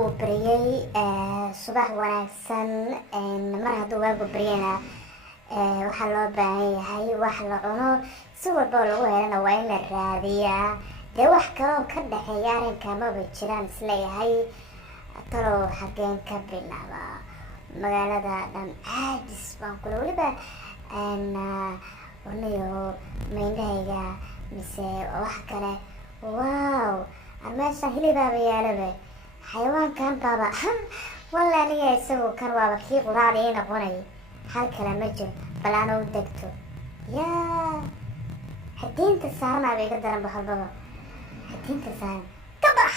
uu bariyay subax wanaagsan mar hadduu waagu bariyana waxaa loo baahan yahay wax la cuno si walba lagu helana waa in la raadiyaa dee wax kaloo ka dhaxeeya arrinka maba jiraan isleeyahay talow xageen ka bilaaba magaalada dhan caajis baan kula weliba warnayo maindhahayga mise wax kale wow meeshaan hilibaaba yaalabe xayawaankan baaba walla aniga isagu kan waaba kii quraacda ii noqonay hal kale ma jiro bal ana u degto yaa hadiinta saaranaaba iga daran baxalbaba hadiinta saaran ka bax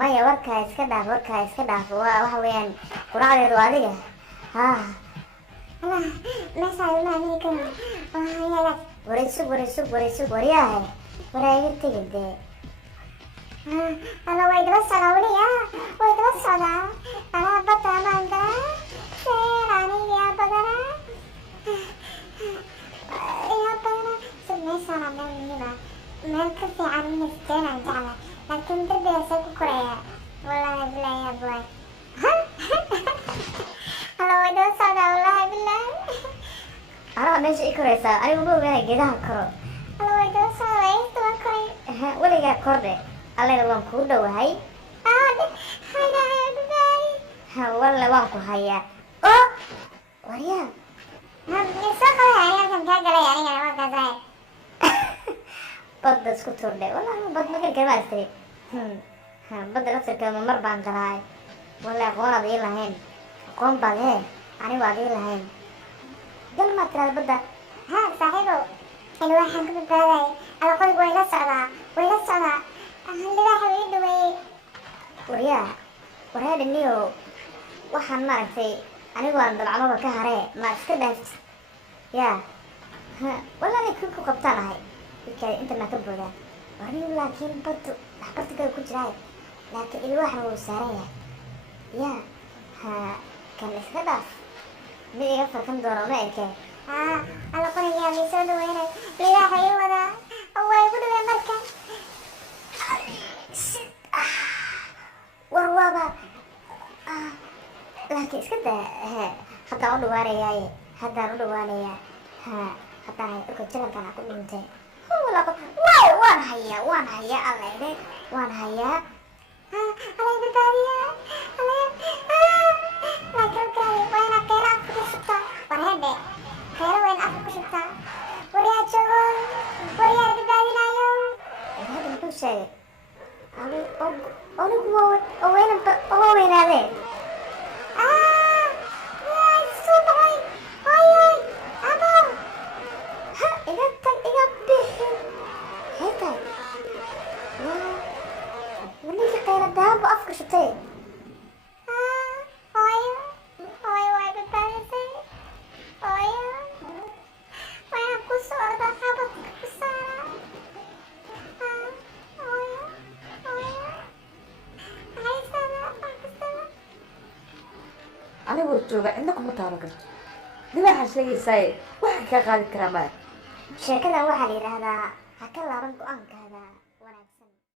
maya warkaa iska dhaaf waxa weeyaan quraacdeedu adiga waraysu waryahay waraaga tegin dee أنا وايد بس أنا وليا وايد بس أنا بطل مانجا سيراني يا بدرة سبني سنة مني ما كفي عني نفتين عن جعلة لكن دربي أسيكو كوريا والله بالله يا بوي أنا وايد بس أنا والله بالله أنا ماشي إكريسا أنا مو بيها جدها كرو أنا وايد بس أنا وايد توكري ولا جا كردي الله waan ku dhawahay walla waan ku hayaa waryaa badda isku turdhe wallahi bad magal garmaastay badda laftirkeeda mar baan galaay wallahi aqoonaad ii lahayn aqoon baad anigu aad ii lahayn gal maa tiraada badda saaxiibo ila waxaan ka badbaaday alla qoriga way la socdaa waryaa dhiniyo waxaan maaragtay anigu aan dabcamaba ka haree ma iska dhaafti yaa wallahi ku qabtaanahay dadkaada inta maa ka boodaan warniyo laakiin baddu waxbartigada ku jiraay laakiin ilwaxna wuu saaran yahay yaa kan iska dhaaf mid iga farkan doono ma erkee alla qorigaa may soo dhaweynay liwaaxa ii wadaa waa igu dhawey marka warwaaba laakiin iska daa haddaan u dhawaanayaa haddaan dhulka jalankan aan ku dhintay waan hayaa alle waan hayaa alay badbaadiya laakiin waa inaad keero afka ku shubtaa war hedhe keero waa in afka ku shubtaa waryaa joogo waryaa badbaadinayo hadda muxuu sheegay anigu waa weynaadee soo baxay hooyoy abo iga tag iga bixi heetay waninka qayla daanbu afka shutay hooyo waa badbaadisay hooyo waxaan ku socda xabadka ku saara anigu jooga cidna kuma taaban karto liwaaxaa sheegaysaay waxaan kaa qaadi karaa maya sheekadan waxaa la yidhaahdaa ha ka laaban go-aankaada wanaagsan